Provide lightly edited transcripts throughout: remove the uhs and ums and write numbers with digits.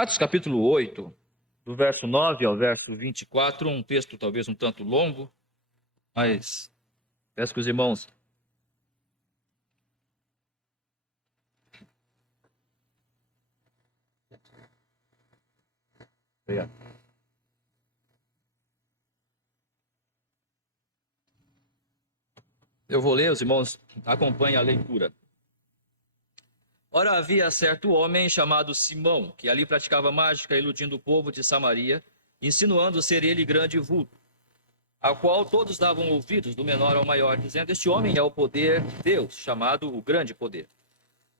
Atos capítulo 8, do verso 9 ao verso 24, um texto talvez um tanto longo, mas peço que os irmãos Obrigado. Eu vou ler, os irmãos acompanhem a leitura. Ora, havia certo homem chamado Simão, que ali praticava mágica, iludindo o povo de Samaria, insinuando ser ele grande vulto, ao qual todos davam ouvidos, do menor ao maior, dizendo: este homem é o poder de Deus, chamado o grande poder.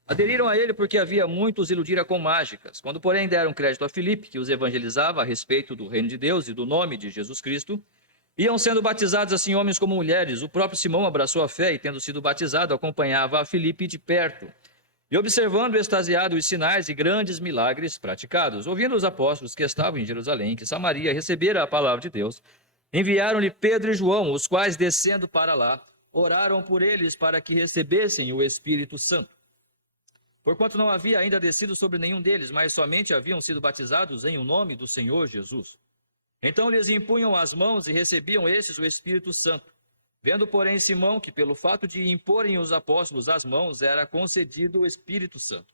Aderiram a ele porque havia muitos iludira com mágicas. Quando, porém, deram crédito a Filipe, que os evangelizava a respeito do reino de Deus e do nome de Jesus Cristo, iam sendo batizados assim homens como mulheres. O próprio Simão abraçou a fé e, tendo sido batizado, acompanhava a Filipe de perto. E observando extasiado os sinais e grandes milagres praticados, ouvindo os apóstolos que estavam em Jerusalém, que Samaria recebera a palavra de Deus, enviaram-lhe Pedro e João, os quais, descendo para lá, oraram por eles para que recebessem o Espírito Santo. Porquanto não havia ainda descido sobre nenhum deles, mas somente haviam sido batizados em o nome do Senhor Jesus. Então lhes impunham as mãos e recebiam estes o Espírito Santo. Vendo, porém, Simão que pelo fato de imporem os apóstolos as mãos era concedido o Espírito Santo,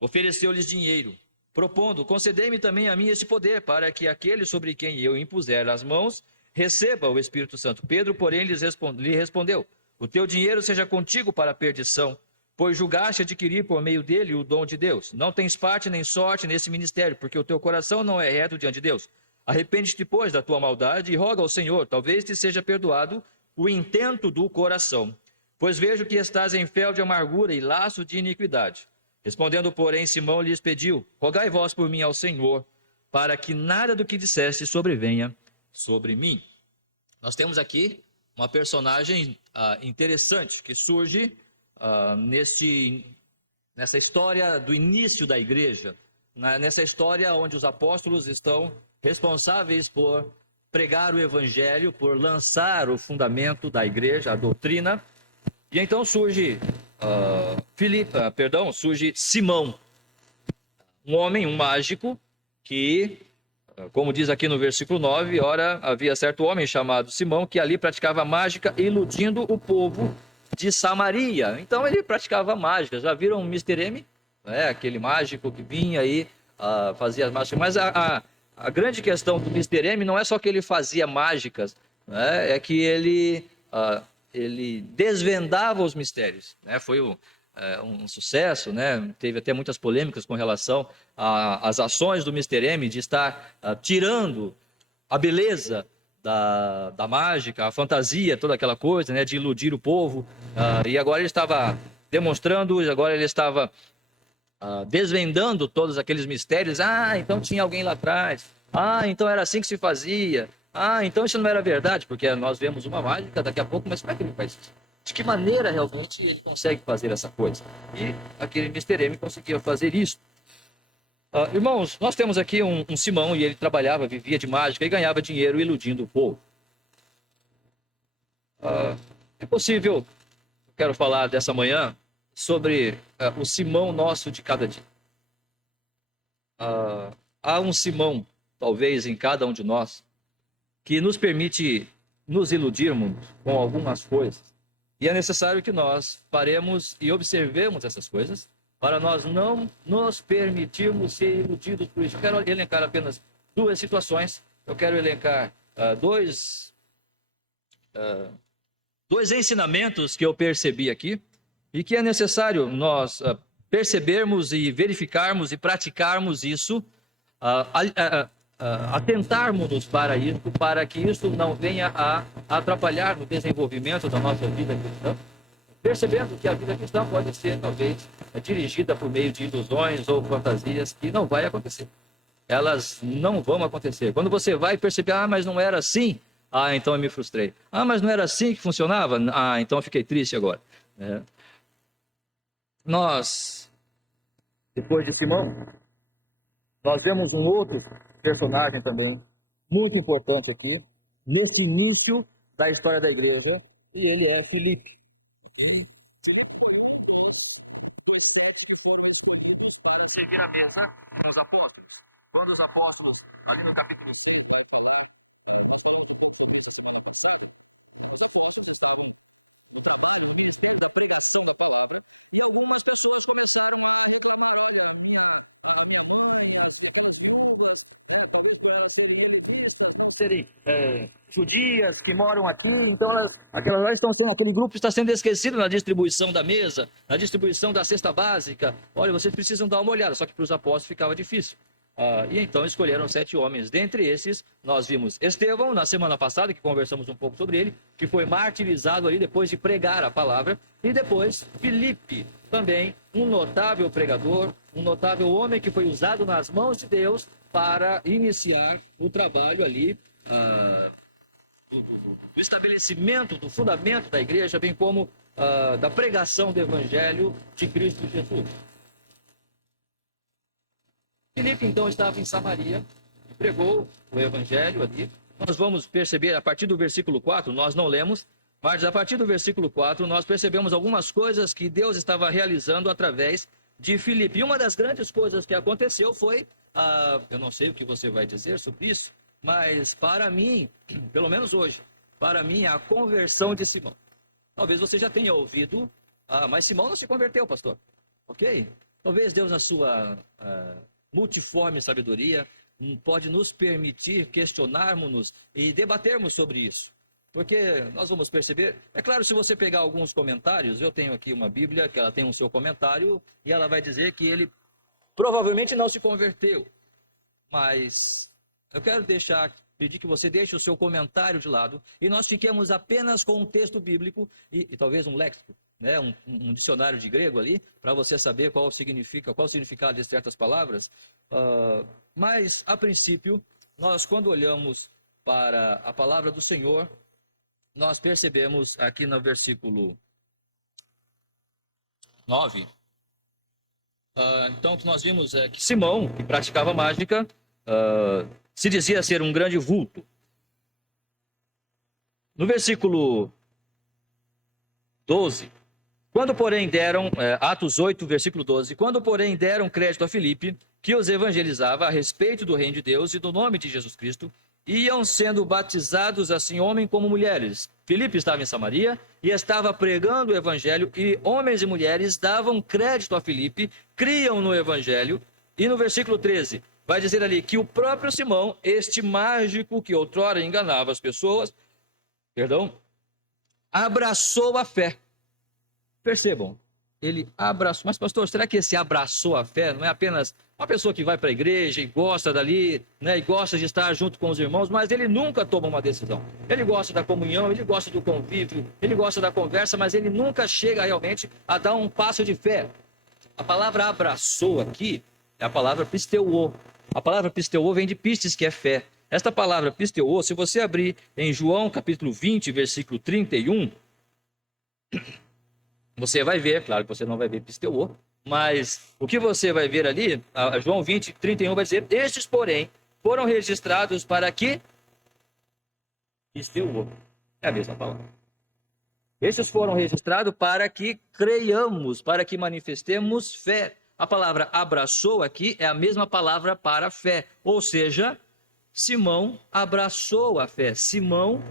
ofereceu-lhes dinheiro, propondo: concedei-me também a mim este poder, para que aquele sobre quem eu impuser as mãos receba o Espírito Santo. Pedro, porém, lhe respondeu: o teu dinheiro seja contigo para a perdição, pois julgaste adquirir por meio dele o dom de Deus. Não tens parte nem sorte nesse ministério, porque o teu coração não é reto diante de Deus. Arrepende-te, pois, da tua maldade e roga ao Senhor, talvez te seja perdoado o intento do coração, pois vejo que estás em fel de amargura e laço de iniquidade. Respondendo, porém, Simão lhes pediu: rogai vós por mim ao Senhor, para que nada do que disseste sobrevenha sobre mim. Nós temos aqui uma personagem interessante que surge nessa história do início da igreja, nessa história onde os apóstolos estão responsáveis por pregar o evangelho, por lançar o fundamento da igreja, a doutrina. E então surge surge Simão, um homem, um mágico, que, como diz aqui no versículo 9, ora, havia certo homem chamado Simão, que ali praticava mágica, iludindo o povo de Samaria. Então ele praticava mágica. Já viram o Mr. M? Aquele mágico que vinha aí, fazia as mágicas. Mas a grande questão do Mr. M não é só que ele fazia mágicas, né? É que ele desvendava os mistérios, né? Foi um sucesso, né? Teve até muitas polêmicas com relação às ações do Mr. M de estar tirando a beleza da mágica, a fantasia, toda aquela coisa, né? De iludir o povo. E agora ele estava demonstrando, agora ele estava desvendando todos aqueles mistérios. Então tinha alguém lá atrás. Então era assim que se fazia. Então isso não era verdade, porque nós vemos uma mágica daqui a pouco, mas como é que ele faz isso? De que maneira realmente ele consegue fazer essa coisa? E aquele Mr. M conseguia fazer isso. Irmãos, nós temos aqui um Simão, e ele trabalhava, vivia de mágica e ganhava dinheiro iludindo o povo. É possível, eu quero falar dessa manhã sobre o Simão nosso de cada dia. Há um Simão, talvez, em cada um de nós, que nos permite nos iludirmos com algumas coisas. E é necessário que nós paremos e observemos essas coisas, para nós não nos permitirmos ser iludidos por isso. Eu quero elencar apenas duas situações. Eu quero elencar dois ensinamentos que eu percebi aqui, e que é necessário nós percebermos e verificarmos e praticarmos isso, atentarmos para isso, para que isso não venha a atrapalhar no desenvolvimento da nossa vida cristã, percebendo que a vida cristã pode ser, talvez, dirigida por meio de ilusões ou fantasias que não vai acontecer. Elas não vão acontecer. Quando você vai perceber: mas não era assim, então eu me frustrei. Mas não era assim que funcionava? Então eu fiquei triste agora. Nós, depois de Simão, nós vemos um outro personagem também muito importante aqui, neste início da história da igreja, e ele é Filipe. Ok? Filipe foi um dos 7 que foram escolhidos para servir à mesa com os apóstolos. quando os apóstolos, ali no capítulo 6, vai falar, nós falamos um pouco sobre isso a semana passada, os apóstolos estavam no trabalho, no ministério da pregação da palavra, e algumas pessoas começaram a reclamar, olha, a minha mãe, aquelas viúvas, né, talvez por elas serem helenistas, não serem judias que moram aqui, então aquele grupo está sendo esquecido na distribuição da mesa, na distribuição da cesta básica. Olha, vocês precisam dar uma olhada, só que para os apóstolos ficava difícil. E então escolheram 7 homens. Dentre esses, nós vimos Estevão, na semana passada, que conversamos um pouco sobre ele, que foi martirizado ali depois de pregar a palavra. E depois, Filipe, também um notável pregador, um notável homem que foi usado nas mãos de Deus para iniciar o trabalho ali do estabelecimento, do fundamento da igreja, bem como da pregação do evangelho de Cristo Jesus. Filipe, então, estava em Samaria, pregou o evangelho ali. Nós vamos perceber, a partir do versículo 4, nós não lemos, mas a partir do versículo 4, nós percebemos algumas coisas que Deus estava realizando através de Filipe. E uma das grandes coisas que aconteceu foi, eu não sei o que você vai dizer sobre isso, mas para mim, pelo menos hoje, para mim, a conversão de Simão. Talvez você já tenha ouvido, mas Simão não se converteu, pastor. Ok? Talvez Deus, na sua multiforme sabedoria, pode nos permitir questionarmos-nos e debatermos sobre isso. Porque nós vamos perceber, é claro, se você pegar alguns comentários, eu tenho aqui uma Bíblia, que ela tem o seu comentário, e ela vai dizer que ele provavelmente não se converteu. Mas eu quero pedir que você deixe o seu comentário de lado, e nós fiquemos apenas com um texto bíblico, e talvez um léxico, né, um dicionário de grego ali, para você saber qual o significado de certas palavras. Mas, a princípio, nós, quando olhamos para a palavra do Senhor, nós percebemos aqui no versículo 9, então, que nós vimos que Simão, que praticava mágica, se dizia ser um grande vulto. No versículo 12, quando, porém, deram, Atos 8, versículo 12, quando, porém, deram crédito a Filipe, que os evangelizava a respeito do reino de Deus e do nome de Jesus Cristo, iam sendo batizados assim homens como mulheres. Filipe estava em Samaria e estava pregando o evangelho, e homens e mulheres davam crédito a Filipe, criam no evangelho. E no versículo 13, vai dizer ali que o próprio Simão, este mágico que outrora enganava as pessoas, abraçou a fé. Percebam, ele abraçou. Mas, pastor, será que esse abraçou a fé não é apenas uma pessoa que vai para a igreja e gosta dali, né, e gosta de estar junto com os irmãos, mas ele nunca toma uma decisão? Ele gosta da comunhão, ele gosta do convívio, ele gosta da conversa, mas ele nunca chega realmente a dar um passo de fé. A palavra abraçou aqui é a palavra pisteuô. A palavra pisteuô vem de pistes, que é fé. Esta palavra pisteuô, se você abrir em João capítulo 20, versículo 31... você vai ver, claro que você não vai ver pisteuô, mas o que você vai ver ali, João 20, 31 vai dizer, estes, porém, foram registrados para que... pisteuô, é a mesma palavra. Estes foram registrados para que creiamos, para que manifestemos fé. A palavra abraçou aqui é a mesma palavra para fé, ou seja, Simão abraçou a fé, Simão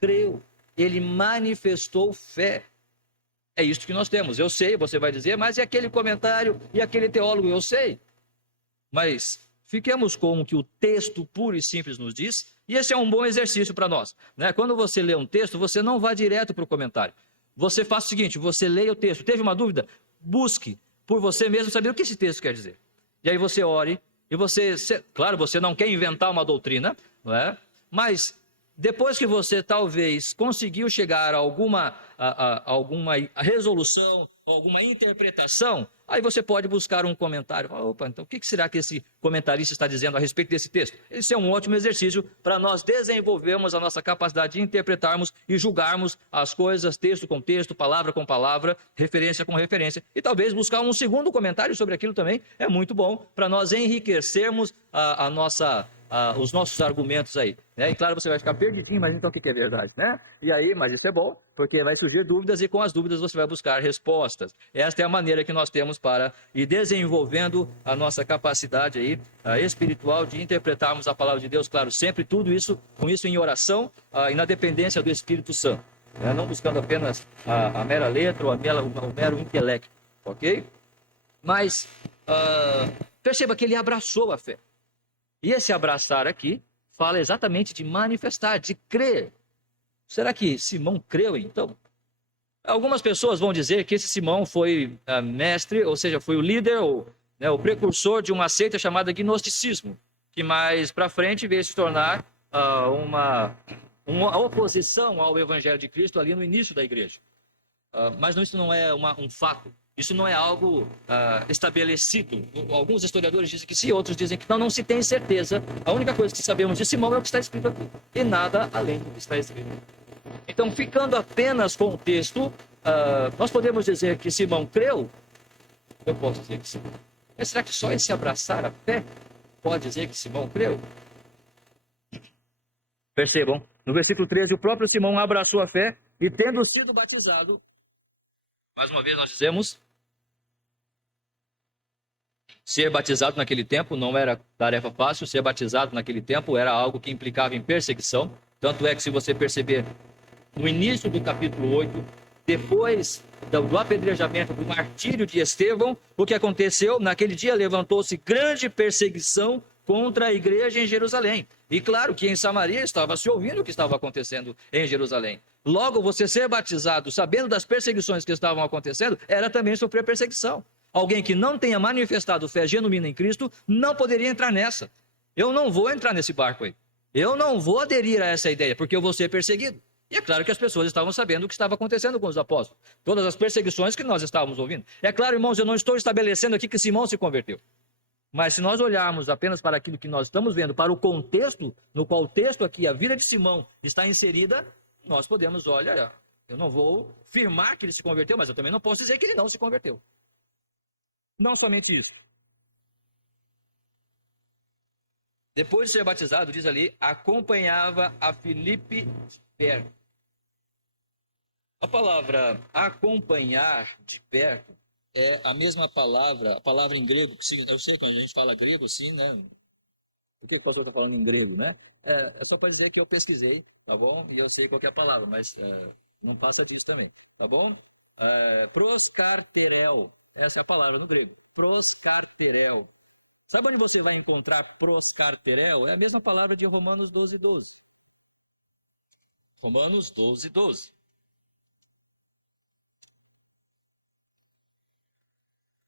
creu, ele manifestou fé. É isso que nós temos. Eu sei, você vai dizer, mas e aquele comentário e aquele teólogo? Eu sei. Mas fiquemos com o que o texto puro e simples nos diz, e esse é um bom exercício para nós, né? Quando você lê um texto, você não vá direto para o comentário. Você faz o seguinte, você leia o texto. Teve uma dúvida? Busque por você mesmo saber o que esse texto quer dizer. E aí você ore, e claro, você não quer inventar uma doutrina, não é? Mas depois que você talvez conseguiu chegar a alguma resolução, alguma interpretação, aí você pode buscar um comentário. Opa, então o que será que esse comentarista está dizendo a respeito desse texto? Esse é um ótimo exercício para nós desenvolvermos a nossa capacidade de interpretarmos e julgarmos as coisas, texto com texto, palavra com palavra, referência com referência. E talvez buscar um segundo comentário sobre aquilo também é muito bom para nós enriquecermos a nossa os nossos argumentos aí, né? E claro, você vai ficar perdidinho, mas então o que que é verdade, né? E aí, mas isso é bom, porque vai surgir dúvidas e com as dúvidas você vai buscar respostas. Esta é a maneira que nós temos para ir desenvolvendo a nossa capacidade aí, espiritual de interpretarmos a palavra de Deus, claro, sempre tudo isso, com isso em oração e na dependência do Espírito Santo, né? Não buscando apenas a mera letra ou o mero intelecto, ok? Mas perceba que ele abraçou a fé. E esse abraçar aqui fala exatamente de manifestar, de crer. Será que Simão creu então? Algumas pessoas vão dizer que esse Simão foi mestre, ou seja, foi o líder, ou, né, o precursor de uma seita chamada gnosticismo, que mais para frente veio se tornar uma oposição ao Evangelho de Cristo ali no início da igreja. Mas isso não é um fato. Isso não é algo estabelecido. Alguns historiadores dizem que sim, outros dizem que não se tem certeza. A única coisa que sabemos de Simão é o que está escrito aqui, e nada além do que está escrito. Então, ficando apenas com o texto, nós podemos dizer que Simão creu? Eu posso dizer que sim. Mas será que só esse abraçar a fé pode dizer que Simão creu? Percebam, no versículo 13, o próprio Simão abraçou a fé e, tendo sido batizado, mais uma vez nós dizemos, ser batizado naquele tempo não era tarefa fácil, ser batizado naquele tempo era algo que implicava em perseguição. Tanto é que, se você perceber, no início do capítulo 8, depois do apedrejamento, do martírio de Estevão, o que aconteceu? Naquele dia levantou-se grande perseguição contra a igreja em Jerusalém. E claro que em Samaria estava se ouvindo o que estava acontecendo em Jerusalém. Logo, você ser batizado, sabendo das perseguições que estavam acontecendo, era também sofrer perseguição. Alguém que não tenha manifestado fé genuína em Cristo não poderia entrar nessa. Eu não vou entrar nesse barco aí. Eu não vou aderir a essa ideia, porque eu vou ser perseguido. E é claro que as pessoas estavam sabendo o que estava acontecendo com os apóstolos. Todas as perseguições que nós estávamos ouvindo. É claro, irmãos, eu não estou estabelecendo aqui que Simão se converteu. Mas se nós olharmos apenas para aquilo que nós estamos vendo, para o contexto no qual o texto aqui, a vida de Simão, está inserida, nós podemos, olha, eu não vou afirmar que ele se converteu, mas eu também não posso dizer que ele não se converteu. Não somente isso. Depois de ser batizado, diz ali, acompanhava a Filipe de perto. A palavra acompanhar de perto é a mesma palavra, a palavra em grego, eu sei que quando a gente fala grego assim, né? Por que o pastor está falando em grego, né? É só para dizer que eu pesquisei, tá bom? E eu sei qual que é a palavra, mas não passa disso também, tá bom? Proskarterel, essa é a palavra no grego, proskarterel. Sabe onde você vai encontrar proskarterel? É a mesma palavra de Romanos 12:12. Romanos 12:12.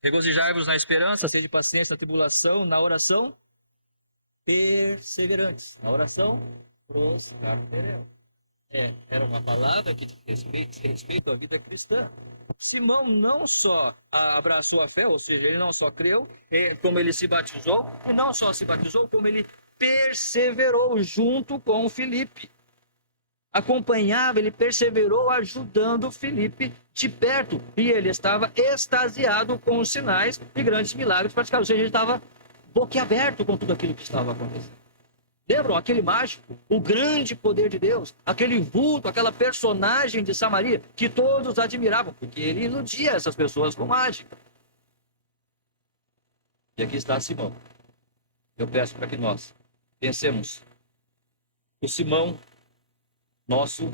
Regozijai-vos na esperança, sede pacientes na tribulação, na oração perseverantes. Na oração proskarterel. Era uma palavra que diz respeito à vida cristã. Simão não só abraçou a fé, ou seja, ele não só creu, como ele se batizou, e não só se batizou, como ele perseverou junto com Filipe. Acompanhava, ele perseverou ajudando Filipe de perto, e ele estava extasiado com os sinais e grandes milagres praticados, ou seja, ele estava boquiaberto com tudo aquilo que estava acontecendo. Lembram aquele mágico, o grande poder de Deus, aquele vulto, aquela personagem de Samaria que todos admiravam, porque ele iludia essas pessoas com mágica. E aqui está Simão. Eu peço para que nós pensemos o Simão nosso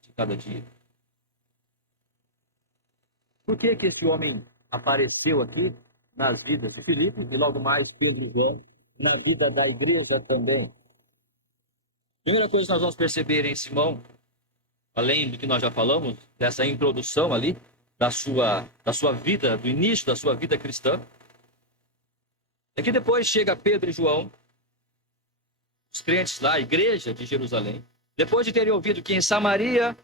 de cada dia. Por que que este homem apareceu aqui nas vidas de Filipe e logo mais Pedro e João, na vida da igreja também? Primeira coisa que nós vamos perceber em Simão, além do que nós já falamos, dessa introdução ali, da sua vida, do início da sua vida cristã, é que depois chega Pedro e João, os crentes lá, a igreja de Jerusalém, depois de terem ouvido que em Samaria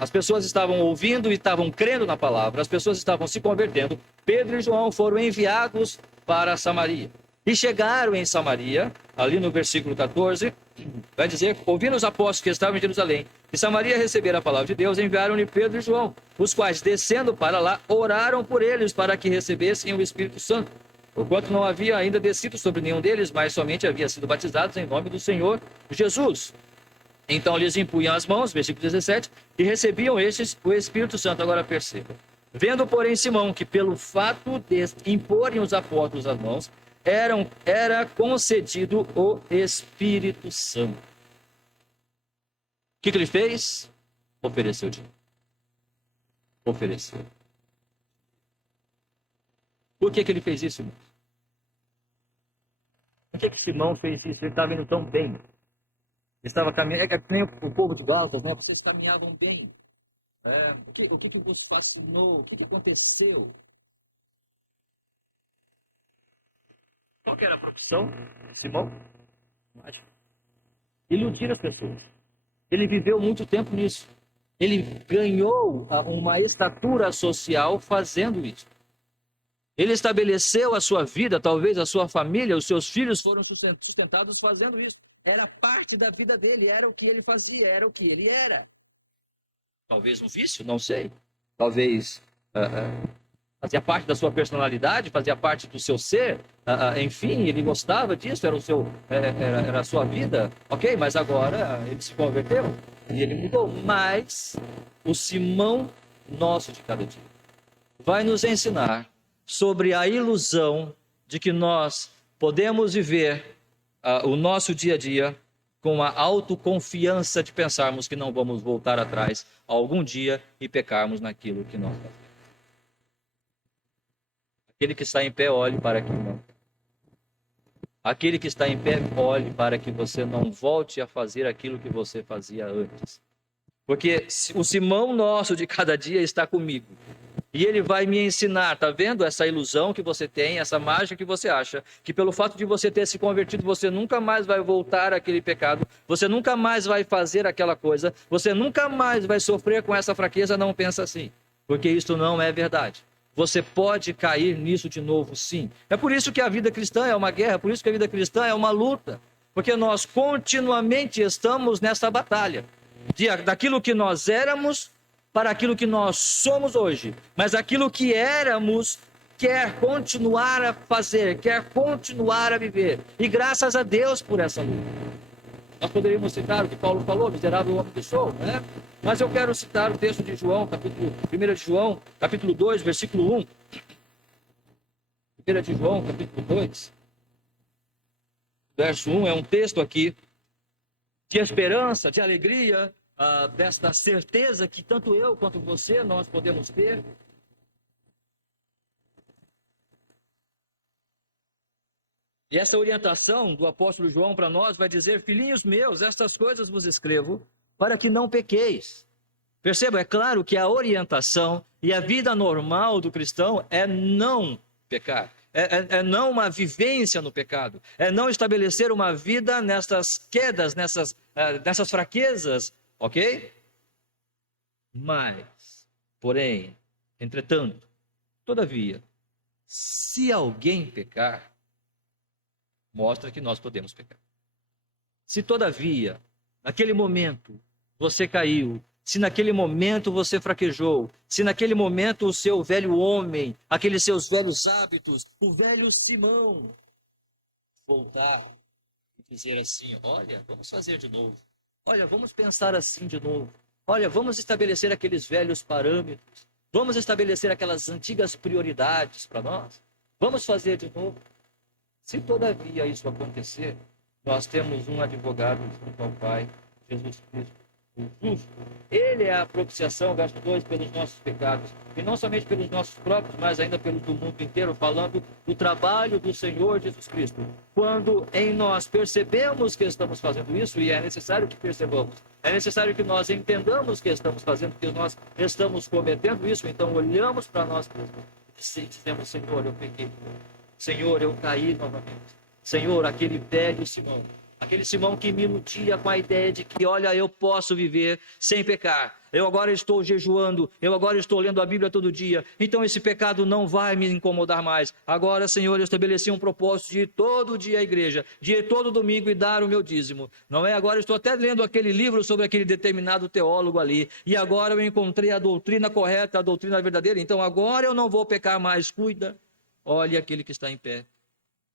as pessoas estavam ouvindo e estavam crendo na palavra, as pessoas estavam se convertendo, Pedro e João foram enviados para Samaria. E chegaram em Samaria, ali no versículo 14, vai dizer, ouvindo os apóstolos que estavam em Jerusalém, e Samaria receberam a palavra de Deus, enviaram-lhe Pedro e João, os quais, descendo para lá, oraram por eles para que recebessem o Espírito Santo. porquanto não havia ainda descido sobre nenhum deles, mas somente havia sido batizados em nome do Senhor Jesus. Então lhes impunham as mãos, versículo 17, e recebiam estes o Espírito Santo. Agora perceba. Vendo, porém, Simão que pelo fato de imporem os apóstolos as mãos, era concedido o Espírito Santo. O que ele fez? Ofereceu dinheiro. Ofereceu. Por que ele fez isso, irmãos? Por que Simão fez isso? Ele estava indo tão bem. Ele estava caminhando, é que nem o povo de Gálatas, né? Vocês caminhavam bem. O que vos fascinou? O que aconteceu? Qual que era a profissão de Simão? Iludir as pessoas. Ele viveu muito tempo nisso. Ele ganhou uma estatura social fazendo isso. Ele estabeleceu a sua vida, talvez a sua família, os seus filhos foram sustentados fazendo isso. Era parte da vida dele, era o que ele fazia, era o que ele era. Talvez um vício, não sei. Talvez fazia parte da sua personalidade, fazia parte do seu ser. Enfim, ele gostava disso, era a sua vida. Ok, mas agora ele se converteu e ele mudou. Mas o Simão nosso de cada dia vai nos ensinar sobre a ilusão de que nós podemos viver o nosso dia a dia com a autoconfiança de pensarmos que não vamos voltar atrás algum dia e pecarmos naquilo que nós fazemos. Aquele que está em pé, olhe para que não. Aquele que está em pé, olhe para que você não volte a fazer aquilo que você fazia antes. Porque o Simão nosso de cada dia está comigo. E ele vai me ensinar, tá vendo essa ilusão que você tem, essa mágica que você acha, que pelo fato de você ter se convertido, você nunca mais vai voltar àquele pecado, você nunca mais vai fazer aquela coisa, você nunca mais vai sofrer com essa fraqueza, não pensa assim, porque isso não é verdade. Você pode cair nisso de novo, sim. É por isso que a vida cristã é uma guerra, por isso que a vida cristã é uma luta, porque nós continuamente estamos nessa batalha, daquilo que nós éramos, para aquilo que nós somos hoje, mas aquilo que éramos quer continuar a fazer, quer continuar a viver, e graças a Deus por essa luta. Nós poderíamos citar o que Paulo falou, miserável homem que sou, né? Mas eu quero citar o texto de João, 1 de João, capítulo 2, versículo 1. 1 de João, capítulo 2, verso 1, é um texto aqui de esperança, de alegria, desta certeza que tanto eu quanto você nós podemos ter. E essa orientação do apóstolo João para nós vai dizer: filhinhos meus, estas coisas vos escrevo para que não pequeis. Perceba, é claro que a orientação e a vida normal do cristão é não pecar. É não uma vivência no pecado. É não estabelecer uma vida nessas quedas, nessas fraquezas. Ok? Mas, porém, entretanto, todavia, se alguém pecar, mostra que nós podemos pecar. Se todavia, naquele momento, você caiu, se naquele momento você fraquejou, se naquele momento o seu velho homem, aqueles seus velhos hábitos, o velho Simão, voltar e dizer assim: olha, vamos fazer de novo. Olha, vamos pensar assim de novo. Olha, vamos estabelecer aqueles velhos parâmetros. Vamos estabelecer aquelas antigas prioridades para nós. Vamos fazer de novo. Se todavia isso acontecer, nós temos um advogado junto ao Pai, Jesus Cristo, o justo. Ele é a propiciação, verso 2, pelos nossos pecados. E não somente pelos nossos próprios, mas ainda pelos do mundo inteiro, falando do trabalho do Senhor Jesus Cristo. Quando em nós percebemos que estamos fazendo isso, e é necessário que percebamos, é necessário que nós entendamos que estamos fazendo, que nós estamos cometendo isso, então olhamos para nós mesmos e dizemos: Senhor, eu pequei. Senhor, eu caí novamente. Senhor, aquele velho Simão, aquele Simão que me iludia com a ideia de que, olha, eu posso viver sem pecar. Eu agora estou jejuando, eu agora estou lendo a Bíblia todo dia, então esse pecado não vai me incomodar mais. Agora, Senhor, eu estabeleci um propósito de ir todo dia à igreja, de ir todo domingo e dar o meu dízimo. Não é? Agora estou até lendo aquele livro sobre aquele determinado teólogo ali, e agora eu encontrei a doutrina correta, a doutrina verdadeira, então agora eu não vou pecar mais. Cuida. Olhe aquele que está em pé.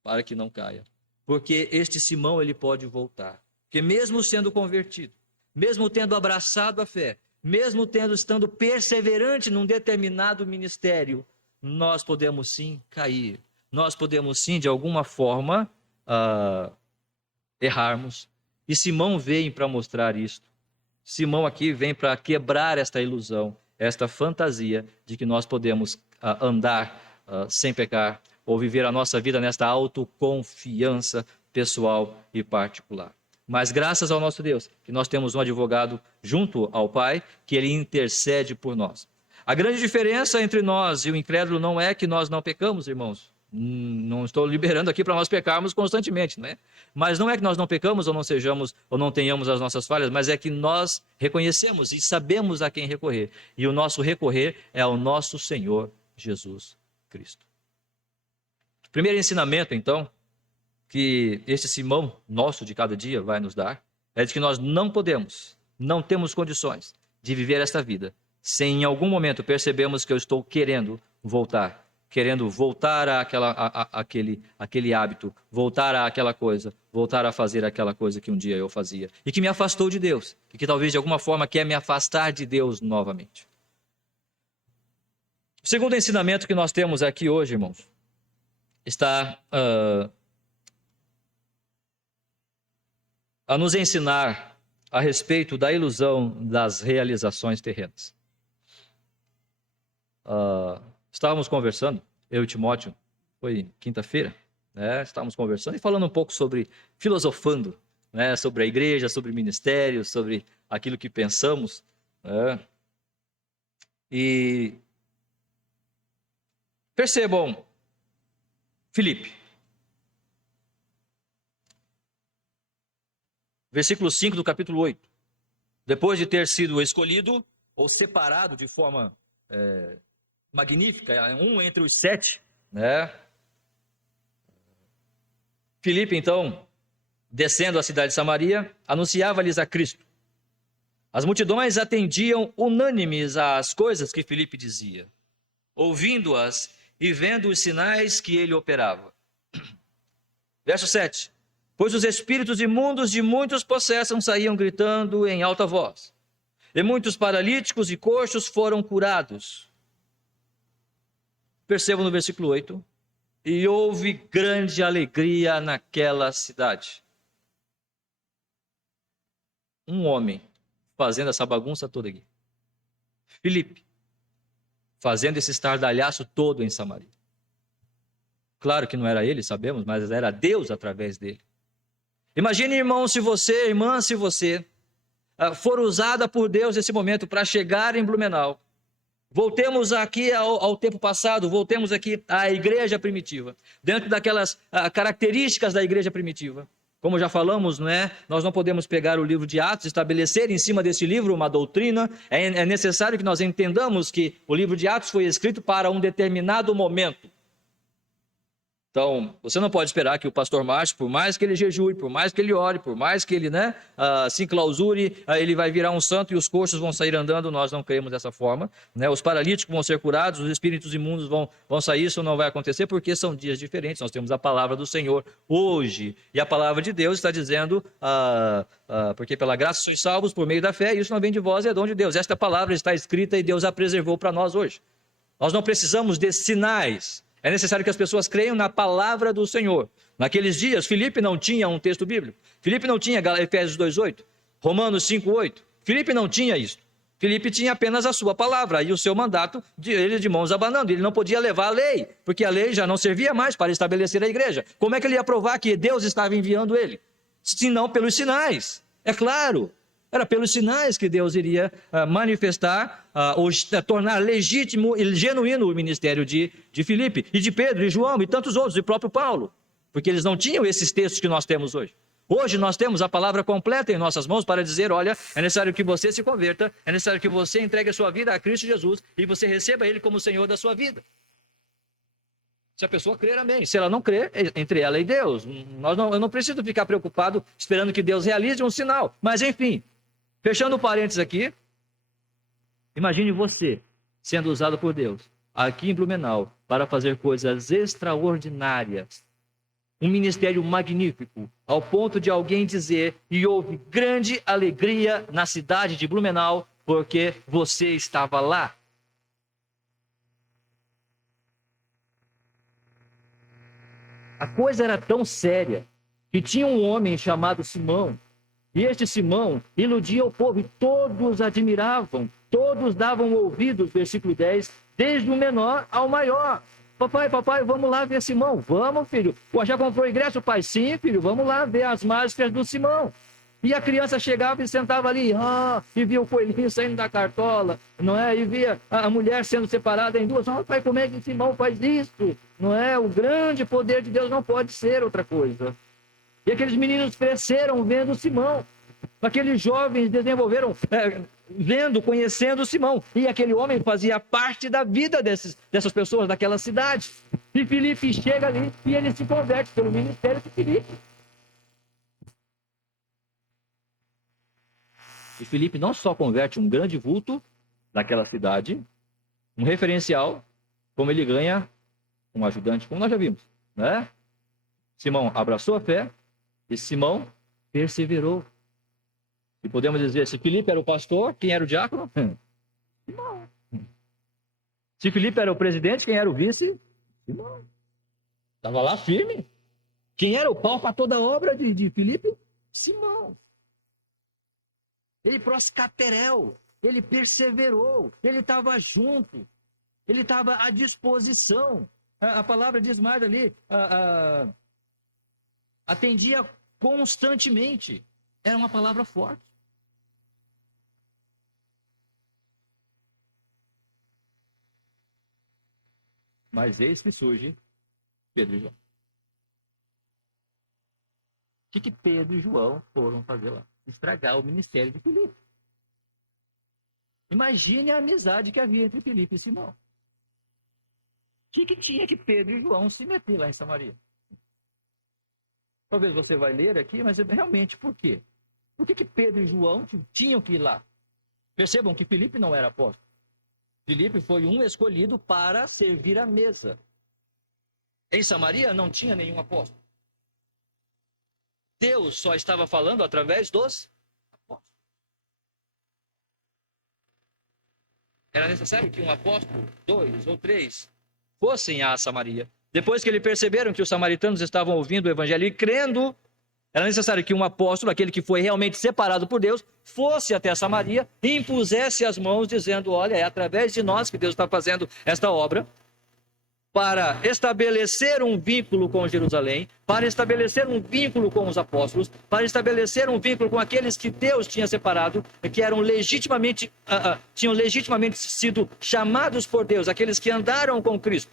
para que não caia. Porque este Simão, ele pode voltar. Porque mesmo sendo convertido, mesmo tendo abraçado a fé, mesmo estando perseverante num determinado ministério, nós podemos sim cair. Nós podemos sim, de alguma forma, errarmos. E Simão vem para mostrar isto. Simão aqui vem para quebrar esta ilusão, esta fantasia de que nós podemos andar sem pecar ou viver a nossa vida nesta autoconfiança pessoal e particular. Mas graças ao nosso Deus, que nós temos um advogado junto ao Pai, que ele intercede por nós. A grande diferença entre nós e o incrédulo não é que nós não pecamos, irmãos. Não estou liberando aqui para nós pecarmos constantemente, né? Mas não é que nós não pecamos ou não sejamos ou não tenhamos as nossas falhas, mas é que nós reconhecemos e sabemos a quem recorrer. E o nosso recorrer é ao nosso Senhor Jesus Cristo. Primeiro ensinamento, então, que este Simão nosso de cada dia vai nos dar, é de que nós não temos condições de viver esta vida sem em algum momento percebermos que eu estou querendo voltar àquele hábito, voltar àquela coisa, voltar a fazer aquela coisa que um dia eu fazia e que me afastou de Deus e que talvez de alguma forma quer me afastar de Deus novamente. O segundo ensinamento que nós temos aqui hoje, irmãos, está a nos ensinar a respeito da ilusão das realizações terrenas. Estávamos conversando, eu e Timóteo, foi quinta-feira, né? Estávamos conversando e falando um pouco filosofando, né? Sobre a igreja, sobre o ministério, sobre aquilo que pensamos, né? E percebam, Filipe, versículo 5 do capítulo 8. Depois de ter sido escolhido ou separado de forma magnífica, um entre os 7, né? Filipe, então, descendo à cidade de Samaria, anunciava-lhes a Cristo. As multidões atendiam unânimes às coisas que Filipe dizia, ouvindo-as e vendo os sinais que ele operava. Verso 7. Pois os espíritos imundos de muitos possessos saíam gritando em alta voz, e muitos paralíticos e coxos foram curados. Percebam no versículo 8. E houve grande alegria naquela cidade. Um homem fazendo essa bagunça toda aqui. Filipe, fazendo esse estardalhaço todo em Samaria. Claro que não era ele, sabemos, mas era Deus através dele. Imagine, irmão, irmã, se você for usada por Deus nesse momento para chegar em Blumenau. Voltemos aqui ao tempo passado, voltemos aqui à igreja primitiva, dentro daquelas características da igreja primitiva. Como já falamos, não é? Nós não podemos pegar o livro de Atos, estabelecer em cima desse livro uma doutrina. É necessário que nós entendamos que o livro de Atos foi escrito para um determinado momento. Então, você não pode esperar que o pastor Márcio, por mais que ele jejue, por mais que ele ore, por mais que ele se enclausure, ele vai virar um santo e os coxos vão sair andando. Nós não cremos dessa forma, né? Os paralíticos vão ser curados, os espíritos imundos vão sair. Isso não vai acontecer porque são dias diferentes. Nós temos a palavra do Senhor hoje e a palavra de Deus está dizendo, porque pela graça sois salvos por meio da fé, e isso não vem de vós, é dom de Deus. Esta palavra está escrita e Deus a preservou para nós hoje. Nós não precisamos de sinais. É necessário que as pessoas creiam na palavra do Senhor. Naqueles dias, Filipe não tinha um texto bíblico. Filipe não tinha Efésios 2:8, Romanos 5:8. Filipe não tinha isso. Filipe tinha apenas a sua palavra e o seu mandato, ele de mãos abanando. Ele não podia levar a lei, porque a lei já não servia mais para estabelecer a igreja. Como é que ele ia provar que Deus estava enviando ele? Se não pelos sinais. É claro. Era pelos sinais que Deus iria manifestar ou tornar legítimo e genuíno o ministério de Filipe, e de Pedro, e João, e tantos outros, e próprio Paulo. Porque eles não tinham esses textos que nós temos hoje. Hoje nós temos a palavra completa em nossas mãos para dizer, olha, é necessário que você se converta, é necessário que você entregue a sua vida a Cristo Jesus e você receba Ele como Senhor da sua vida. Se a pessoa crer, amém. Se ela não crer, entre ela e Deus. Eu não preciso ficar preocupado esperando que Deus realize um sinal. Mas enfim, fechando o parênteses aqui, imagine você sendo usado por Deus aqui em Blumenau para fazer coisas extraordinárias. um ministério magnífico, ao ponto de alguém dizer: e houve grande alegria na cidade de Blumenau, porque você estava lá. A coisa era tão séria que tinha um homem chamado Simão, e este Simão iludia o povo, e todos admiravam, todos davam ouvidos, versículo 10, desde o menor ao maior. Papai, vamos lá ver Simão. Vamos, filho. Pô, já comprou ingresso, pai? Sim, filho, vamos lá ver as mágicas do Simão. E a criança chegava e sentava ali, e via o coelhinho saindo da cartola, não é? E via a mulher sendo separada em duas. Pai, como é que Simão faz isso? Não é? O grande poder de Deus não pode ser outra coisa. E aqueles meninos cresceram vendo Simão. Aqueles jovens desenvolveram, vendo, conhecendo Simão. E aquele homem fazia parte da vida dessas pessoas, daquela cidade. E Filipe chega ali e ele se converte pelo ministério de Filipe. E Filipe não só converte um grande vulto daquela cidade, um referencial, como ele ganha um ajudante, como nós já vimos, né? Simão abraçou a fé e Simão perseverou. E podemos dizer, se Filipe era o pastor, quem era o diácono? Simão. Se Filipe era o presidente, quem era o vice? Simão. Estava lá firme. Quem era o pau para toda a obra de Filipe? Simão. Ele proscaterel, ele perseverou, ele estava junto, ele estava à disposição. A palavra diz mais ali, atendia constantemente. Era uma palavra forte. Mas eis que surge Pedro e João. O que Pedro e João foram fazer lá? Estragar o ministério de Filipe. Imagine a amizade que havia entre Filipe e Simão. O que tinha que Pedro e João se meter lá em Samaria? Talvez você vai ler aqui, mas realmente por quê? Por que Pedro e João tinham que ir lá? Percebam que Filipe não era apóstolo. Filipe foi um escolhido para servir à mesa. Em Samaria não tinha nenhum apóstolo. Deus só estava falando através dos apóstolos. Era necessário que um apóstolo, 2 ou 3, fossem a Samaria. Depois que eles perceberam que os samaritanos estavam ouvindo o evangelho e crendo, era necessário que um apóstolo, aquele que foi realmente separado por Deus, fosse até a Samaria e impusesse as mãos, dizendo: olha, é através de nós que Deus está fazendo esta obra, para estabelecer um vínculo com Jerusalém, para estabelecer um vínculo com os apóstolos, para estabelecer um vínculo com aqueles que Deus tinha separado, que eram tinham legitimamente sido chamados por Deus, aqueles que andaram com Cristo,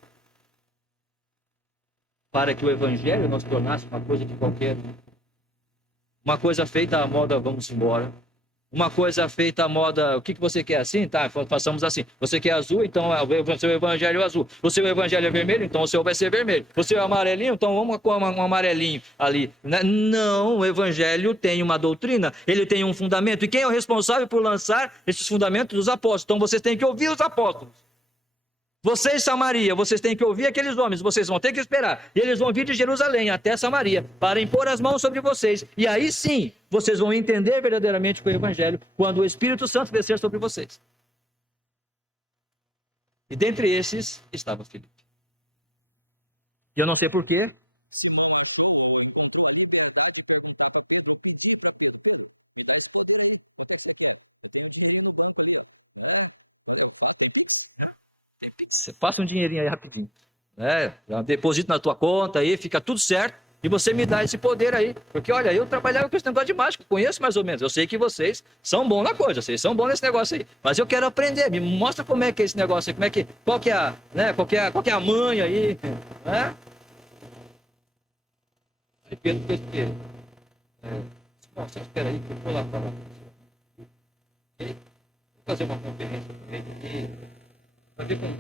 para que o evangelho não se tornasse uma coisa de qualquer, uma coisa feita à moda, vamos embora. Uma coisa feita à moda, o que você quer assim? Tá, façamos assim. Você quer azul, então o seu evangelho é azul. O seu evangelho é vermelho, então o seu vai ser vermelho. O seu é amarelinho, então vamos com um amarelinho ali. Não, o evangelho tem uma doutrina, ele tem um fundamento. E quem é o responsável por lançar esses fundamentos? Os apóstolos. Então vocês têm que ouvir os apóstolos. Vocês, Samaria, vocês têm que ouvir aqueles homens, vocês vão ter que esperar. E eles vão vir de Jerusalém até Samaria para impor as mãos sobre vocês. E aí sim, vocês vão entender verdadeiramente o Evangelho quando o Espírito Santo descer sobre vocês. E dentre esses estava Filipe. E eu não sei porquê, Simão achou ou encontrou a liberdade de perguntar para Pedro, ou pedir para Pedro: Pedro, me dá esse poder aí, quanto é que você quer? Eu tenho um dinheirinho no banco ali, ó. Eu falo, tem Pix? Tem Pix? Passa um dinheirinho aí rapidinho. Deposito na tua conta aí, fica tudo certo. E você me dá esse poder aí. Porque, olha, eu trabalhava com esse negócio de mágica, conheço mais ou menos. Eu sei que vocês são bons na coisa, vocês são bons nesse negócio aí. Mas eu quero aprender, me mostra como é que é esse negócio aí, qual que é a manha aí, né? Aí Pedro fez o quê? Você espera aí que eu vou lá falar com você. Ok? Vou fazer uma conferência com ele aqui. Vai ver com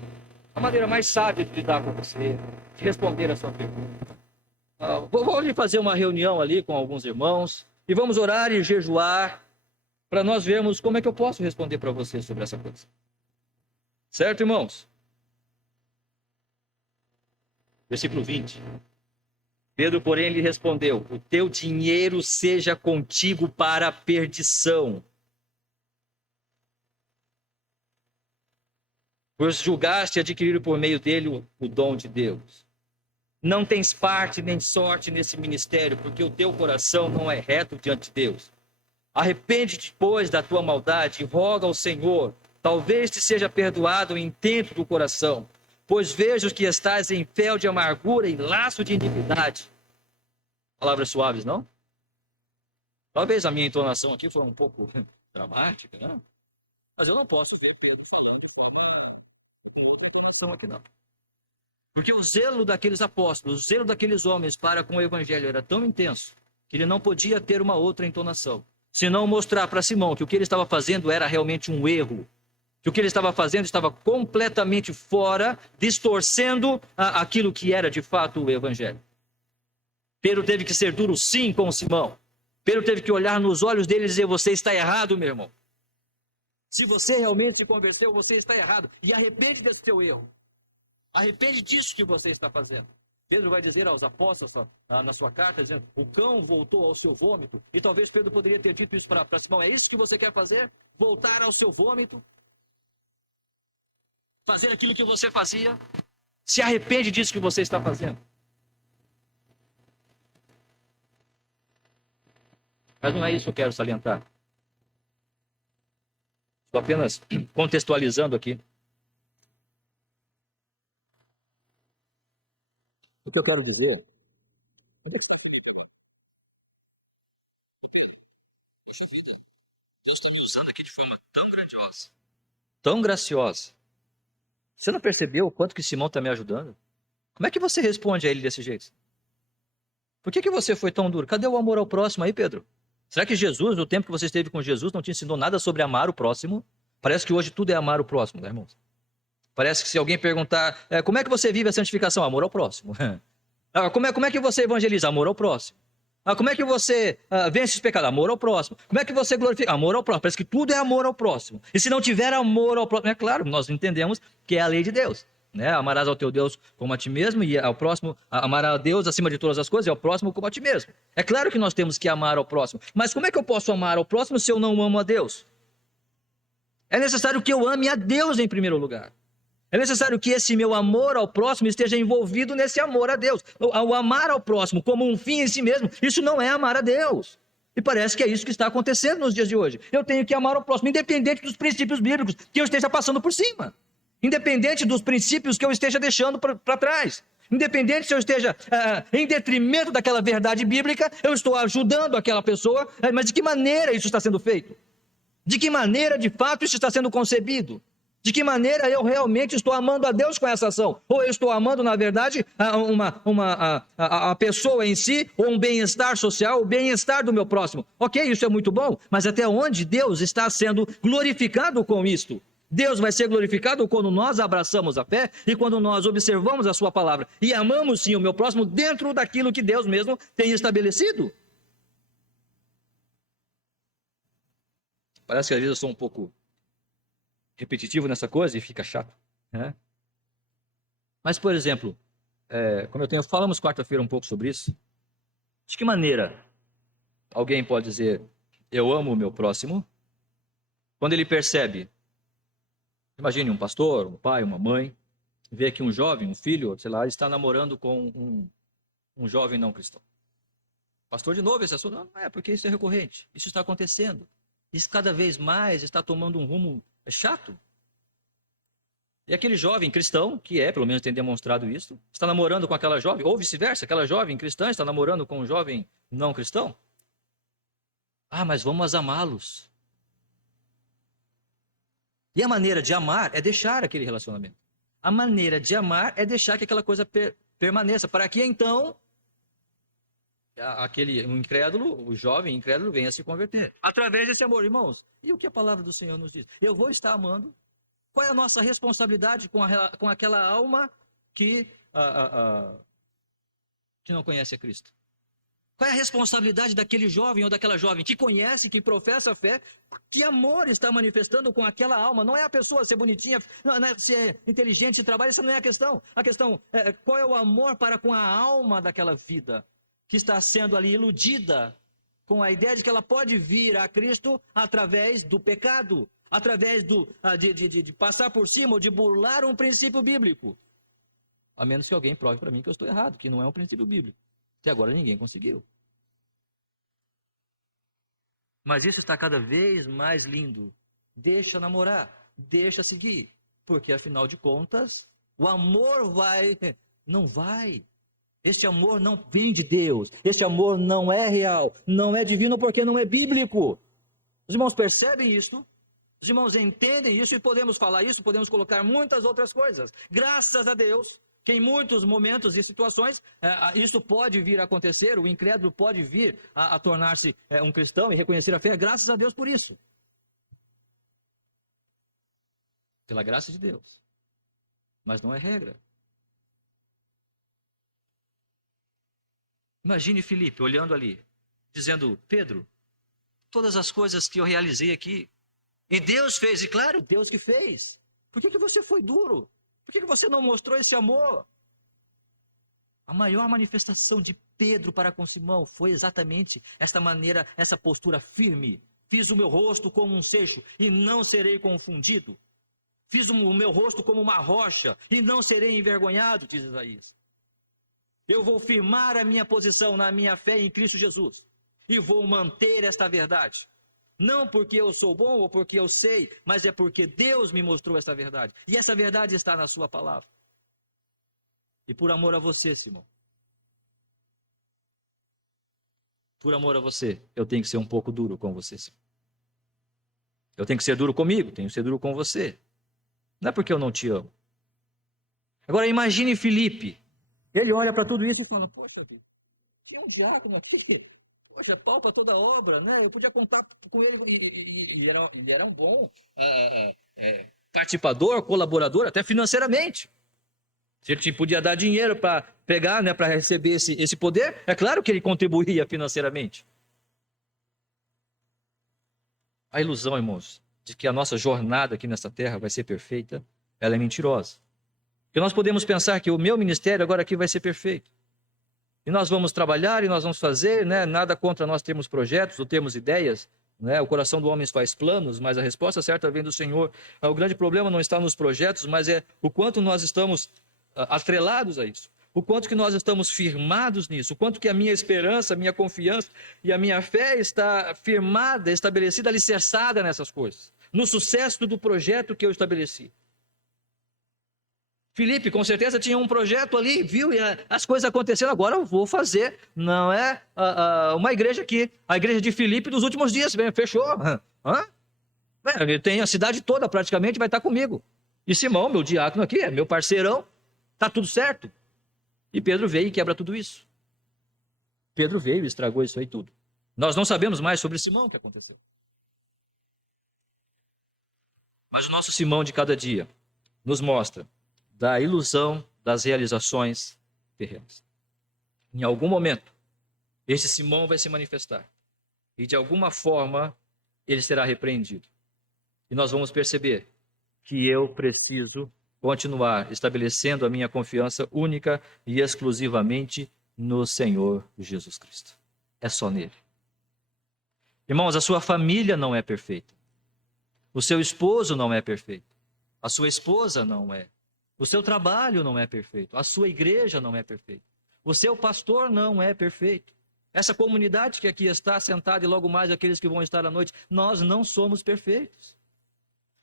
a maneira mais sábia de lidar com você, de responder a sua pergunta. Vou lhe fazer uma reunião ali com alguns irmãos e vamos orar e jejuar para nós vermos como é que eu posso responder para você sobre essa coisa. Certo, irmãos? Versículo 20. Pedro, porém, lhe respondeu: o teu dinheiro seja contigo para a perdição, pois julgaste adquirir por meio dele o dom de Deus. Não tens parte nem sorte nesse ministério, porque o teu coração não é reto diante de Deus. Arrepende-te, pois, da tua maldade e roga ao Senhor, talvez te seja perdoado o intento do coração, pois vejo que estás em fel de amargura e laço de iniquidade. Palavras suaves, não? Talvez a minha entonação aqui foi um pouco dramática, né? Mas eu não posso ver Pedro falando de forma com outra entonação aqui, não. Porque o zelo daqueles apóstolos, o zelo daqueles homens para com o evangelho era tão intenso que ele não podia ter uma outra entonação, senão mostrar para Simão que o que ele estava fazendo era realmente um erro, que o que ele estava fazendo estava completamente fora, distorcendo aquilo que era de fato o evangelho. Pedro teve que ser duro sim com Simão. Pedro teve que olhar nos olhos dele e dizer: você está errado, meu irmão. Se você realmente se converteu, você está errado. E arrepende desse teu erro. Arrepende disso que você está fazendo. Pedro vai dizer aos apóstolos na sua carta, dizendo: o cão voltou ao seu vômito. E talvez Pedro poderia ter dito isso para Simão: é isso que você quer fazer? Voltar ao seu vômito? Fazer aquilo que você fazia? Se arrepende disso que você está fazendo. Mas não é isso que eu quero salientar. Estou apenas contextualizando aqui. O que eu quero dizer... Onde é que está Felipe agora? Ô Pedro, poxa vida, Deus está me usando aqui de forma tão grandiosa, tão graciosa. Você não percebeu o quanto que Simão está me ajudando? Como é que você responde a ele desse jeito? Por que você foi tão duro? Cadê o amor ao próximo aí, Pedro? Será que Jesus, no tempo que você esteve com Jesus, não te ensinou nada sobre amar o próximo? Parece que hoje tudo é amar o próximo, né, irmãos? Parece que se alguém perguntar, como é que você vive a santificação? Amor ao próximo. Como é que você evangeliza? Amor ao próximo. Como é que você vence os pecados? Amor ao próximo. Como é que você glorifica? Amor ao próximo. Parece que tudo é amor ao próximo. E se não tiver amor ao próximo, é claro, nós entendemos que é a lei de Deus. Né? Amarás ao teu Deus como a ti mesmo, e ao próximo, amarás a Deus acima de todas as coisas, e ao próximo como a ti mesmo. É claro que nós temos que amar ao próximo, mas como é que eu posso amar ao próximo se eu não amo a Deus? É necessário que eu ame a Deus em primeiro lugar. É necessário que esse meu amor ao próximo esteja envolvido nesse amor a Deus. O amar ao próximo como um fim em si mesmo, isso não é amar a Deus. E parece que é isso que está acontecendo nos dias de hoje. Eu tenho que amar ao próximo, independente dos princípios bíblicos que eu esteja passando por cima. Independente dos princípios que eu esteja deixando para trás. Independente se eu esteja em detrimento daquela verdade bíblica, eu estou ajudando aquela pessoa, mas de que maneira isso está sendo feito? De que maneira, de fato, isso está sendo concebido? De que maneira eu realmente estou amando a Deus com essa ação? Ou eu estou amando, na verdade, a pessoa em si, ou um bem-estar social, o bem-estar do meu próximo. Ok, isso é muito bom, mas até onde Deus está sendo glorificado com isto? Deus vai ser glorificado quando nós abraçamos a fé e quando nós observamos a sua palavra e amamos sim o meu próximo dentro daquilo que Deus mesmo tem estabelecido. Parece que às vezes eu sou um pouco repetitivo nessa coisa e fica chato, né? Mas, por exemplo, falamos quarta-feira um pouco sobre isso. De que maneira alguém pode dizer eu amo o meu próximo quando ele percebe? Imagine um pastor, um pai, uma mãe, vê que um jovem, um filho, sei lá, está namorando com um jovem não cristão. Pastor, de novo esse assunto? Não é, porque isso é recorrente. Isso está acontecendo. Isso cada vez mais está tomando um rumo chato. E aquele jovem cristão, que pelo menos tem demonstrado isso, está namorando com aquela jovem, ou vice-versa, aquela jovem cristã está namorando com um jovem não cristão. Mas vamos amá-los. E a maneira de amar é deixar aquele relacionamento. A maneira de amar é deixar que aquela coisa permaneça, para que então o incrédulo, o jovem incrédulo venha a se converter. Através desse amor, irmãos. E o que a palavra do Senhor nos diz? Eu vou estar amando. Qual é a nossa responsabilidade com aquela alma que não conhece a Cristo? Qual é a responsabilidade daquele jovem ou daquela jovem que conhece, que professa a fé? Que amor está manifestando com aquela alma? Não é a pessoa ser bonitinha, não é ser inteligente, se trabalha, essa não é a questão. A questão é qual é o amor para com a alma daquela vida? que está sendo ali iludida com a ideia de que ela pode vir a Cristo através do pecado, através de passar por cima ou de burlar um princípio bíblico. A menos que alguém prove para mim que eu estou errado, que não é um princípio bíblico. Até agora ninguém conseguiu. Mas isso está cada vez mais lindo. Deixa namorar, deixa seguir. Porque, afinal de contas, o amor não vai. Este amor não vem de Deus. Este amor não é real, não é divino porque não é bíblico. Os irmãos percebem isso? Os irmãos entendem isso e podemos falar isso, podemos colocar muitas outras coisas. Graças a Deus, que em muitos momentos e situações isso pode vir a acontecer, o incrédulo pode vir a tornar-se um cristão e reconhecer a fé. Graças a Deus por isso. Pela graça de Deus. Mas não é regra. Imagine Filipe olhando ali, dizendo: Pedro, todas as coisas que eu realizei aqui, e Deus fez, e claro, Deus que fez. Por que você foi duro? Por que você não mostrou esse amor? A maior manifestação de Pedro para com Simão foi exatamente esta maneira, essa postura firme. Fiz o meu rosto como um seixo e não serei confundido. Fiz o meu rosto como uma rocha e não serei envergonhado, diz Isaías. Eu vou firmar a minha posição na minha fé em Cristo Jesus e vou manter esta verdade. Não porque eu sou bom ou porque eu sei, mas é porque Deus me mostrou esta verdade. E essa verdade está na sua palavra. E por amor a você, Simão, por amor a você, eu tenho que ser um pouco duro com você, Simão. Eu tenho que ser duro comigo, tenho que ser duro com você. Não é porque eu não te amo. Agora imagine Filipe. Ele olha para tudo isso e fala: poxa vida, tinha um diácono aqui, poxa, pau para toda obra, né? Eu podia contar com ele, e ele era um bom participador, colaborador, até financeiramente. Se ele podia dar dinheiro para pegar, né, para receber esse poder, é claro que ele contribuía financeiramente. A ilusão, irmãos, de que a nossa jornada aqui nessa terra vai ser perfeita, ela é mentirosa. Porque nós podemos pensar que o meu ministério agora aqui vai ser perfeito. E nós vamos trabalhar e nós vamos fazer, né? Nada contra nós termos projetos ou termos ideias, né? O coração do homem faz planos, mas a resposta certa vem do Senhor. O grande problema não está nos projetos, mas é o quanto nós estamos atrelados a isso. O quanto que nós estamos firmados nisso. O quanto que a minha esperança, a minha confiança e a minha fé está firmada, estabelecida, alicerçada nessas coisas. No sucesso do projeto que eu estabeleci. Filipe, com certeza, tinha um projeto ali, viu as coisas acontecendo, agora eu vou fazer. Não é uma igreja aqui, a igreja de Filipe dos últimos dias, fechou. Tem a cidade toda praticamente, vai estar comigo. E Simão, meu diácono aqui, é meu parceirão, está tudo certo. E Pedro veio e quebra tudo isso. Pedro veio e estragou isso aí tudo. Nós não sabemos mais sobre Simão o que aconteceu. Mas o nosso Simão de cada dia nos mostra da ilusão das realizações terrenas. Em algum momento, esse Simão vai se manifestar. E de alguma forma, ele será repreendido. E nós vamos perceber que eu preciso continuar estabelecendo a minha confiança única e exclusivamente no Senhor Jesus Cristo. É só nele. Irmãos, a sua família não é perfeita. O seu esposo não é perfeito. A sua esposa não é. O seu trabalho não é perfeito. A sua igreja não é perfeita. O seu pastor não é perfeito. Essa comunidade que aqui está sentada e logo mais aqueles que vão estar à noite, nós não somos perfeitos.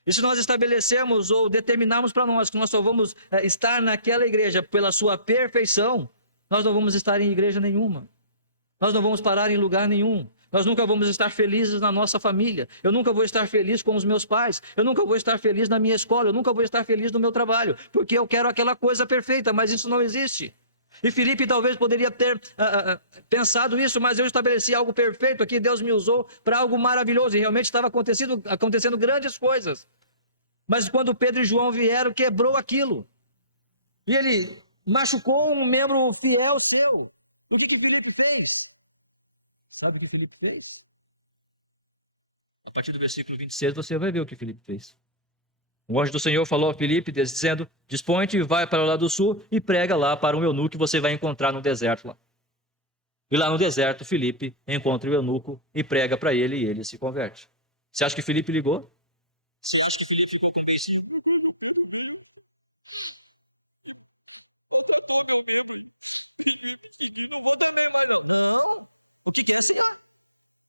E se nós estabelecermos ou determinarmos para nós que nós só vamos estar naquela igreja pela sua perfeição, nós não vamos estar em igreja nenhuma. Nós não vamos parar em lugar nenhum. Nós nunca vamos estar felizes na nossa família. Eu nunca vou estar feliz com os meus pais. Eu nunca vou estar feliz na minha escola. Eu nunca vou estar feliz no meu trabalho. Porque eu quero aquela coisa perfeita, mas isso não existe. E Filipe talvez poderia ter pensado isso, mas eu estabeleci algo perfeito aqui. Deus me usou para algo maravilhoso. E realmente estava acontecendo grandes coisas. Mas quando Pedro e João vieram, quebrou aquilo. E ele machucou um membro fiel seu. O que Filipe fez? Sabe o que Filipe fez? A partir do versículo 26 você vai ver o que Filipe fez. O anjo do Senhor falou a Filipe dizendo: dispõe-te e vai para o lado do sul e prega lá para um eunuco que você vai encontrar no deserto lá. E lá no deserto, Filipe encontra o eunuco e prega para ele e ele se converte. Você acha que Filipe ligou? Você acha que Filipe ficou com um beicinho? Quando o Pedro veio e maltratou meu membro e não vou também mais não. Não. O que é, Senhor?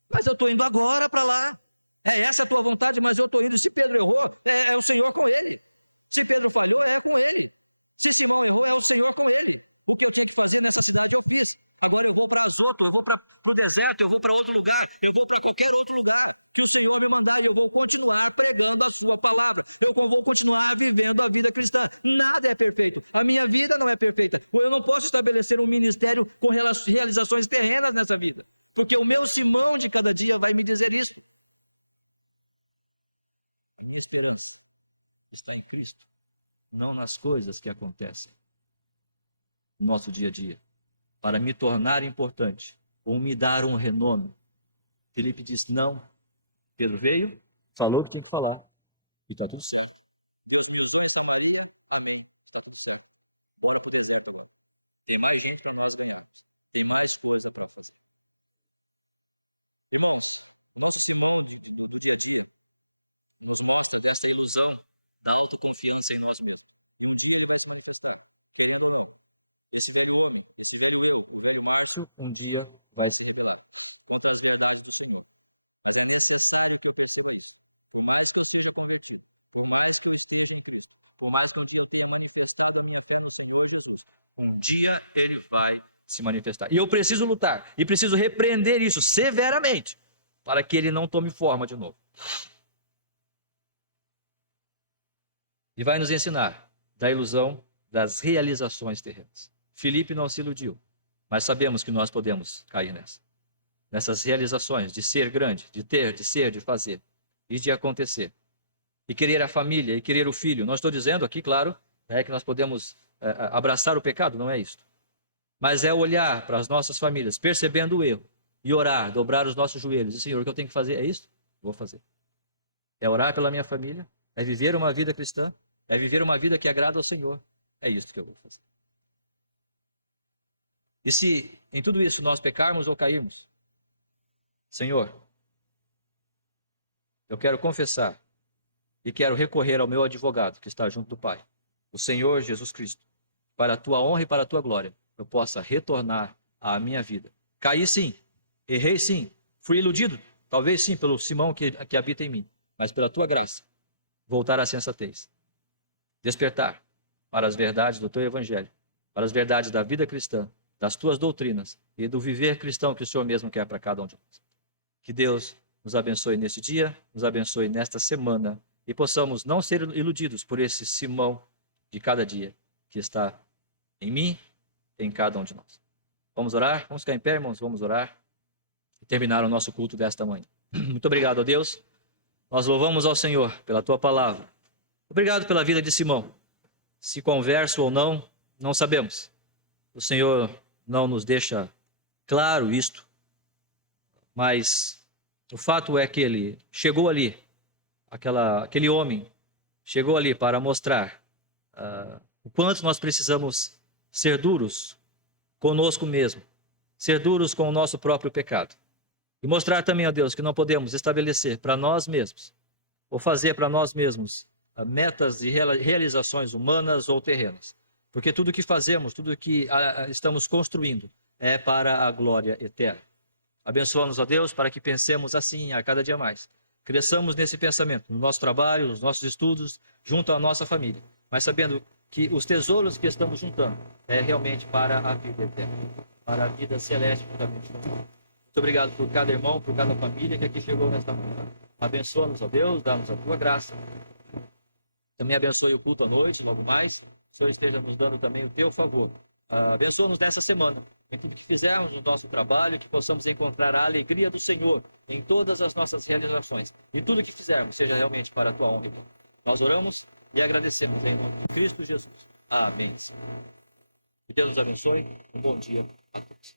Mas eu estou indo agora para lá. É essa a tua vontade, mas eu estou indo. Se Pedro errou, é o Senhor com ele. Se Pedro falhou, é com ele. Se Simão errou, é o Senhor com ele. O que eu tinha que fazer nessa cidade eu fiz. Agora eu vou para Azoto, eu vou para o deserto, eu vou para outro lugar, eu vou para qualquer outro lugar que o Senhor me mandar e eu vou continuar pregando a sua palavra. Eu vou continuar vivendo a vida cristã. Nada é perfeito. A minha vida não é perfeita. Eu não posso estabelecer um ministério com realizações terrenas nessa vida. Porque o meu Simão de cada dia vai me dizer isso. A minha esperança está em Cristo, não nas coisas que acontecem no nosso dia a dia, para me tornar importante ou me dar um renome. Filipe disse não. Pedro veio, falou o que tinha que falar e está tudo certo. Deus me usou em Samaria, amém, está tudo certo. Bora para o deserto agora. Tem mais gente para nós ganharmos. Tem mais coisa para fazer. Irmãos, o nosso Simão do dia a dia nos mostra desta ilusão da autoconfiança em nós mesmos. E um dia ele vai se manifestar, querendo ou não. Esse velho homem, esse velho eu, o velho Márcio, um dia vai se rebelar contra as verdades do Senhor. Mas é necessário que eu perceba isso. Por mais que eu seja convertido, por mais que eu esteja em Cristo, por mais que um dia eu tenha manifestado a minha fé no Senhor Jesus, um dia ele vai se manifestar. E eu preciso lutar, e preciso repreender isso severamente, para que ele não tome forma de novo. E vai nos ensinar da ilusão das realizações terrenas. Filipe não se iludiu, mas sabemos que nós podemos cair nessas realizações de ser grande, de ter, de ser, de fazer e de acontecer. E querer a família, e querer o filho. Não estou dizendo aqui, claro, que nós podemos abraçar o pecado, não é isso. Mas é olhar para as nossas famílias, percebendo o erro, e orar, dobrar os nossos joelhos. E, Senhor, o que eu tenho que fazer é isso? Vou fazer. É orar pela minha família, é viver uma vida cristã, é viver uma vida que agrada ao Senhor. É isso que eu vou fazer. E se em tudo isso nós pecarmos ou cairmos, Senhor, eu quero confessar e quero recorrer ao meu advogado que está junto do Pai, o Senhor Jesus Cristo, para a tua honra e para a tua glória, eu possa retornar à minha vida. Caí sim, errei sim, fui iludido, talvez sim pelo Simão que habita em mim, mas pela tua graça, voltar à sensatez, despertar para as verdades do teu evangelho, para as verdades da vida cristã, das tuas doutrinas e do viver cristão que o Senhor mesmo quer para cada um de nós. Que Deus nos abençoe neste dia, nos abençoe nesta semana e possamos não ser iludidos por esse Simão de cada dia que está em mim e em cada um de nós. Vamos orar? Vamos ficar em pé, irmãos? Vamos orar e terminar o nosso culto desta manhã. Muito obrigado a Deus. Nós louvamos ao Senhor pela tua palavra. Obrigado pela vida de Simão. Se converso ou não, não sabemos. O Senhor não nos deixa claro isto, mas o fato é que ele chegou ali, aquele homem chegou ali para mostrar o quanto nós precisamos ser duros conosco mesmo, ser duros com o nosso próprio pecado. E mostrar também a Deus que não podemos estabelecer para nós mesmos, ou fazer para nós mesmos metas e realizações humanas ou terrenas. Porque tudo que fazemos, tudo que estamos construindo é para a glória eterna. Abençoa-nos, ó Deus, para que pensemos assim a cada dia mais. Cresçamos nesse pensamento, no nosso trabalho, nos nossos estudos, junto à nossa família. Mas sabendo que os tesouros que estamos juntando é realmente para a vida eterna, para a vida celeste. Muito obrigado por cada irmão, por cada família que aqui chegou nesta manhã. Abençoa-nos, ó Deus, dá-nos a tua graça. Também abençoe o culto à noite, logo mais. O Senhor esteja nos dando também o teu favor. Abençoa-nos nessa semana, em tudo que fizermos no nosso trabalho, que possamos encontrar a alegria do Senhor em todas as nossas realizações. E tudo que fizermos seja realmente para a tua honra e glória. Nós oramos e agradecemos em nome de Cristo Jesus. Amém. Que Deus nos abençoe. Um bom dia a todos.